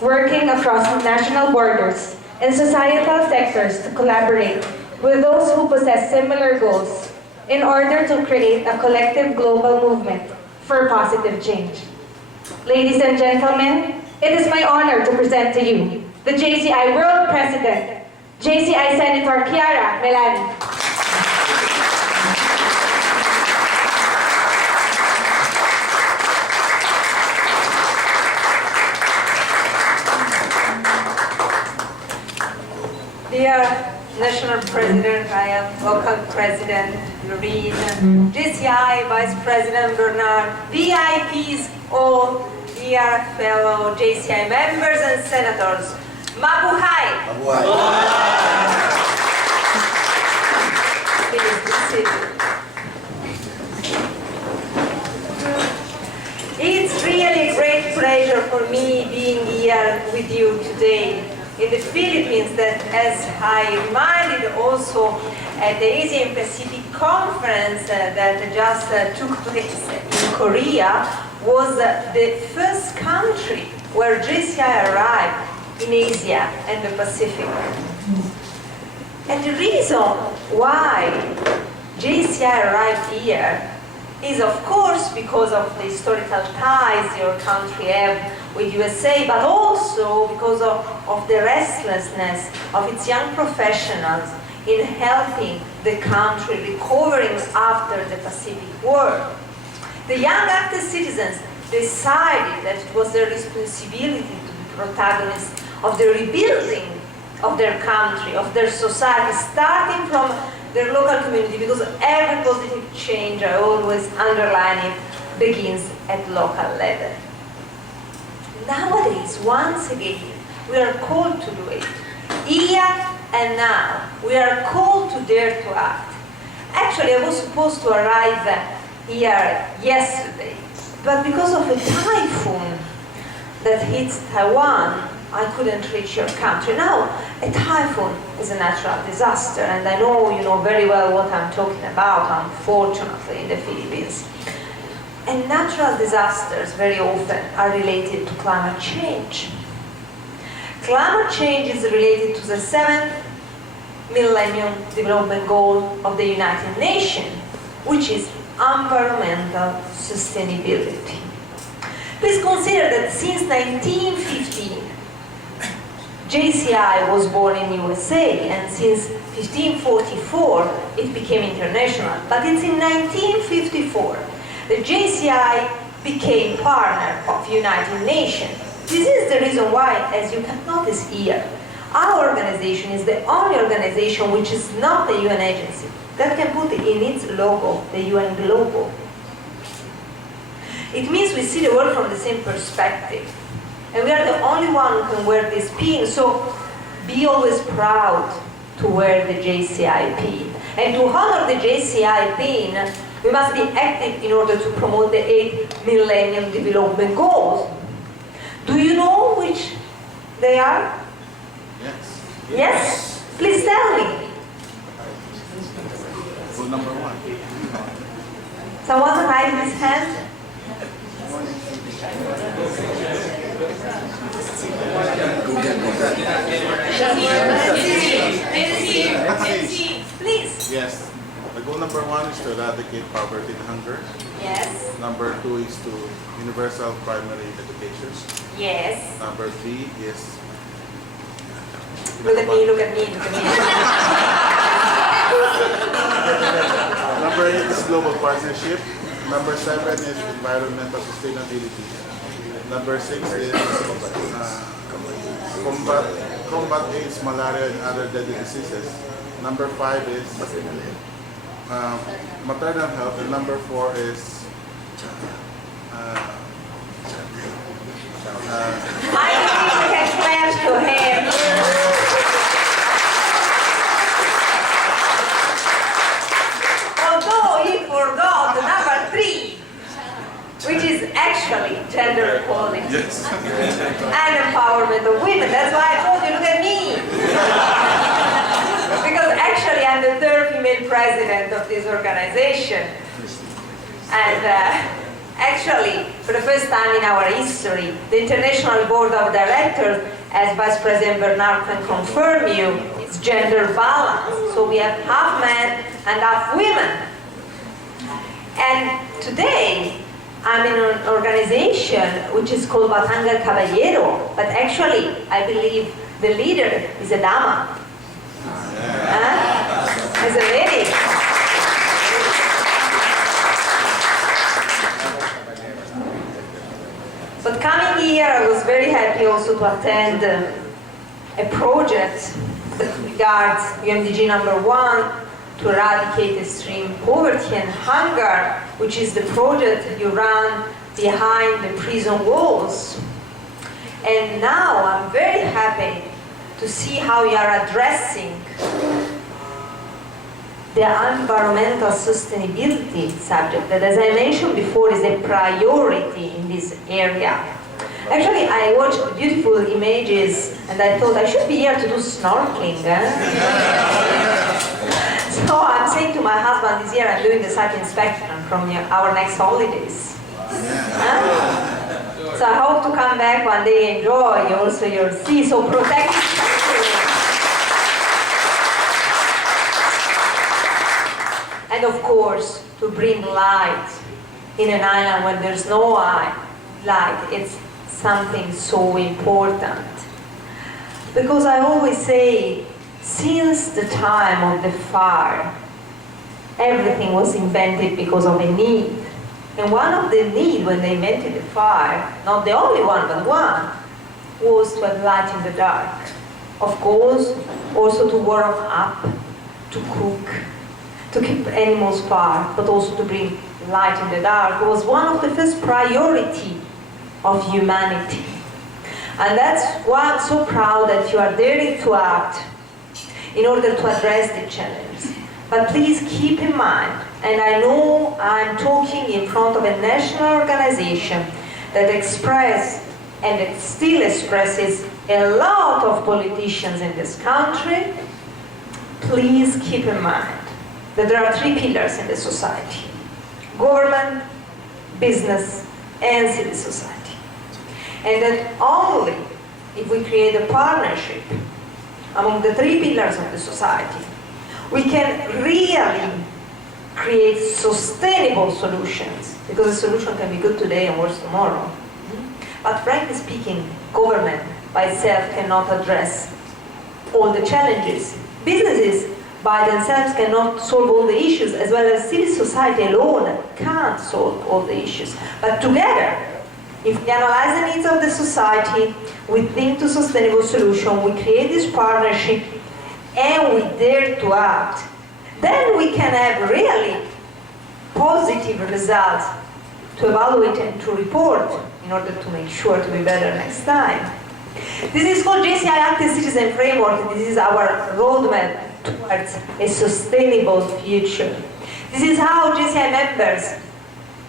working across national borders and societal sectors to collaborate with those who possess similar goals in order to create a collective global movement for positive change. Ladies and gentlemen, it is my honor to present to you the JCI World President, JCI Senator Chiara Milano. Dear National President, I am Local President Loreen, JCI Vice President Bernard, VIPs, all dear fellow JCI members and senators. Mabuhay! Please be seated. It's really a great pleasure for me being here with you today in the Philippines, that, as I reminded also at the Asia and Pacific Conference that just took place in Korea, was the first country where JCI arrived in Asia and the Pacific. And the reason why JCI arrived here is, of course, because of the historical ties your country have with USA, but also because of the restlessness of its young professionals in helping the country recovering after the Pacific War. The young active citizens decided that it was their responsibility to be protagonists of the rebuilding of their country, of their society, starting from their local community, because every positive change, I always underline it, begins at local level. Nowadays, once again, we are called to do it. Here and now, we are called to dare to act. Actually, I was supposed to arrive here yesterday, but because of a typhoon that hits Taiwan, I couldn't reach your country. Now, a typhoon is a natural disaster, and I know you know very well what I'm talking about, unfortunately, in the Philippines. And natural disasters very often are related to climate change. Climate change is related to the 7th Millennium Development Goal of the United Nations, which is environmental sustainability. Please consider that since 1915, JCI was born in USA, and since 1544 it became international. But it's in 1954 that JCI became partner of United Nations. This is the reason why, as you can notice here, our organization is the only organization which is not a UN agency that can put in its logo the UN logo. It means we see the world from the same perspective. And we are the only one who can wear this pin, so be always proud to wear the JCI pin. And to honor the JCI pin, we must be active in order to promote the 8 Millennium Development Goals. Do you know which they are? Yes. Yes? Please tell me. Goal number 1. Someone raise his hand? Please. Yes. The goal number 1 is to eradicate poverty and hunger. Yes. Number 2 is to universal primary education. Yes. Number 3 is Look at me, look at me, look at me. Number 8 is global partnership. Number 7 is environmental sustainability. Number 6 is combat AIDS, malaria, and other deadly diseases. Number 5 is maternal health, and number 4 is I think we can clap to him. Although he forgot the number 3, which is actually gender equality. yes. And empowerment of women. That's why I told you, look at me. Because actually I'm the 3rd female president of this organization. And Actually, for the first time in our history, the International Board of Directors, as Vice President Bernard can confirm you, is gender balanced. So we have half men and half women. And today, I'm in an organization which is called Batangas Caballero, but actually, I believe the leader is a dama. As a lady. But coming here, I was very happy also to attend a project that regards UMDG #1 to eradicate extreme poverty and hunger, which is the project you run behind the prison walls. And now I'm very happy to see how you are addressing the environmental sustainability subject that, as I mentioned before, is a priority in this area. Actually, I watched beautiful images and I thought I should be here to do snorkeling. So I'm saying to my husband this year I'm doing the site inspection from our next holidays. So I hope to come back one day and enjoy also your sea, so protect it. And of course, to bring light in an island when there's no light, it's something so important. Because I always say, since the time of the fire, everything was invented because of a need. And one of the needs when they invented the fire, not the only one, but one, was to have light in the dark. Of course, also to warm up, to cook, to keep animals apart, but also to bring light in the dark. It was one of the first priority of humanity. And that's why I'm so proud that you are daring to act in order to address the challenge. But please keep in mind, and I know I'm talking in front of a national organization that expressed and it still expresses a lot of politicians in this country, please keep in mind that there are three pillars in the society: government, business, and civil society. And that only if we create a partnership among the three pillars of the society, we can really create sustainable solutions, because a solution can be good today and worse tomorrow. But frankly speaking, government by itself cannot address all the challenges. Businesses by themselves cannot solve all the issues, as well as civil society alone can't solve all the issues. But together, if we analyze the needs of the society, we think to sustainable solution, we create this partnership, and we dare to act, then we can have really positive results to evaluate and to report in order to make sure to be better next time. This is called JCI Active Citizen Framework. This is our roadmap towards a sustainable future. This is how JCI members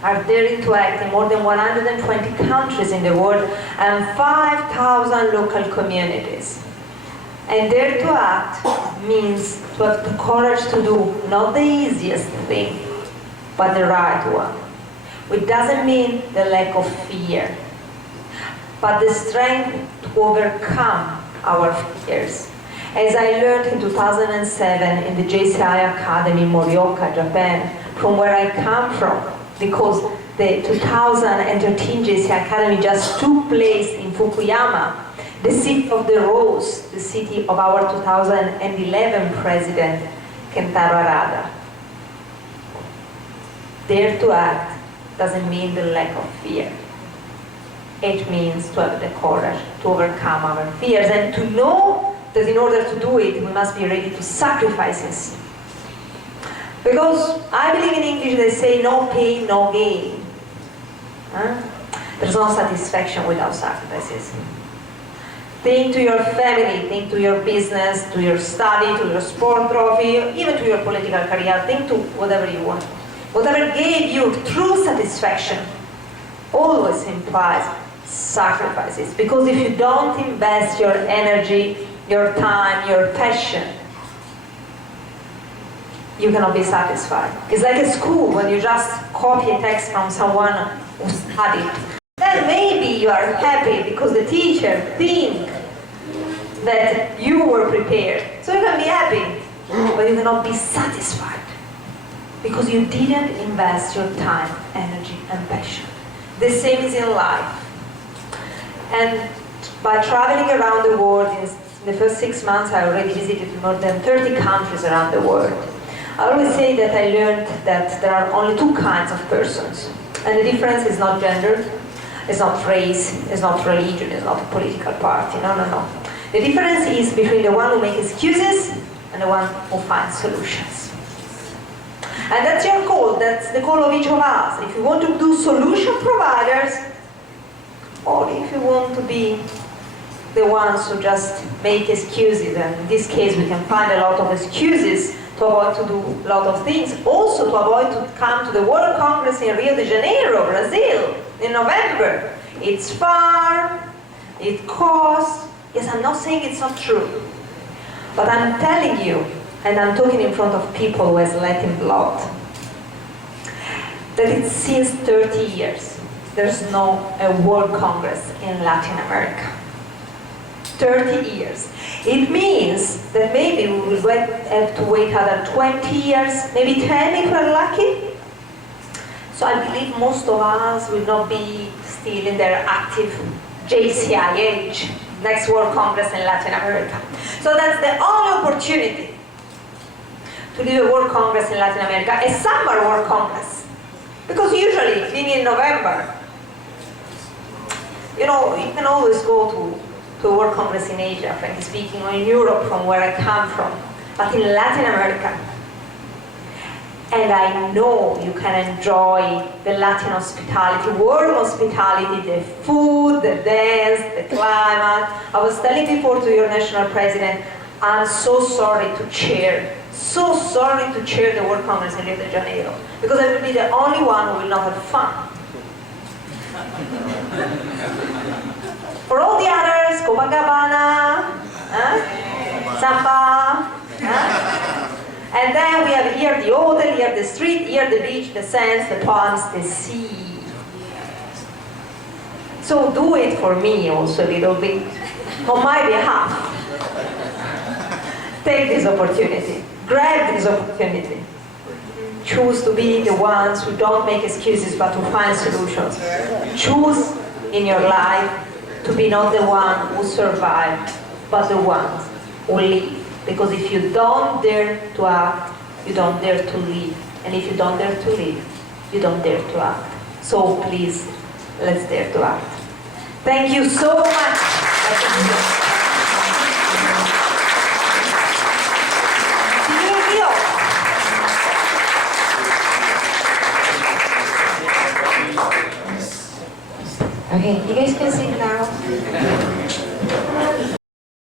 are daring to act in more than 120 countries in the world and 5,000 local communities. And dare to act means to have the courage to do not the easiest thing, but the right one. Which doesn't mean the lack of fear, but the strength to overcome our fears. As I learned in 2007 in the JCI Academy in Morioka, Japan, from where I come from, because the 2013 JCI Academy just took place in Fukuyama, the city of the rose, the city of our 2011 president, Kentaro Arada. Dare to act doesn't mean the lack of fear. It means to have the courage to overcome our fears and to know that in order to do it, we must be ready to sacrifices. Because I believe in English they say no pain, no gain. There's no satisfaction without sacrifices. Think to your family, think to your business, to your study, to your sport trophy, even to your political career. Think to whatever you want. Whatever gave you true satisfaction always implies sacrifices. Because if you don't invest your energy, your time, your passion, you cannot be satisfied. It's like a school when you just copy a text from someone who studied. Then maybe you are happy because the teacher thinks that you were prepared. So you can be happy, but you cannot be satisfied because you didn't invest your time, energy, and passion. The same is in life. And by traveling around the world, in the first 6 months I already visited more than 30 countries around the world. I always say that I learned that there are only two kinds of persons. And the difference is not gender, it's not race, it's not religion, it's not a political party, no, no, no. The difference is between the one who makes excuses and the one who finds solutions. And that's your call, that's the call of each of us. If you want to do solution providers, or if you want to be the ones who just make excuses, and in this case we can find a lot of excuses to avoid to do a lot of things, also to avoid to come to the World Congress in Rio de Janeiro, Brazil, in November. It's far, it costs. Yes, I'm not saying it's not true, but I'm telling you, and I'm talking in front of people who has Latin blood, that it's since 30 years there's no World Congress in Latin America. 30 years. It means that maybe we will have to wait another 20 years, maybe 10 if we're lucky. So I believe most of us will not be still in their active JCI age, next World Congress in Latin America. So that's the only opportunity to do a World Congress in Latin America, a summer World Congress. Because usually, being in November, you know, you can always go to a World Congress in Asia, frankly speaking, or in Europe, from where I come from, but in Latin America. And I know you can enjoy the Latin hospitality, world hospitality, the food, the dance, the climate. I was telling before to your national president, I'm so sorry to chair the World Congress in Rio de Janeiro, because I will be the only one who will not have fun. For all the others, Copacabana, Samba, and then we have here the hotel, here the street, here the beach, the sands, the palms, the sea. So do it for me also a little bit, on my behalf. Take this opportunity, grab this opportunity. Choose to be the ones who don't make excuses but who find solutions. Choose in your life to be not the one who survived, but the ones who live. Because if you don't dare to act, you don't dare to live. And if you don't dare to live, you don't dare to act. So please, let's dare to act. Thank you so much. Okay, you guys can sit now.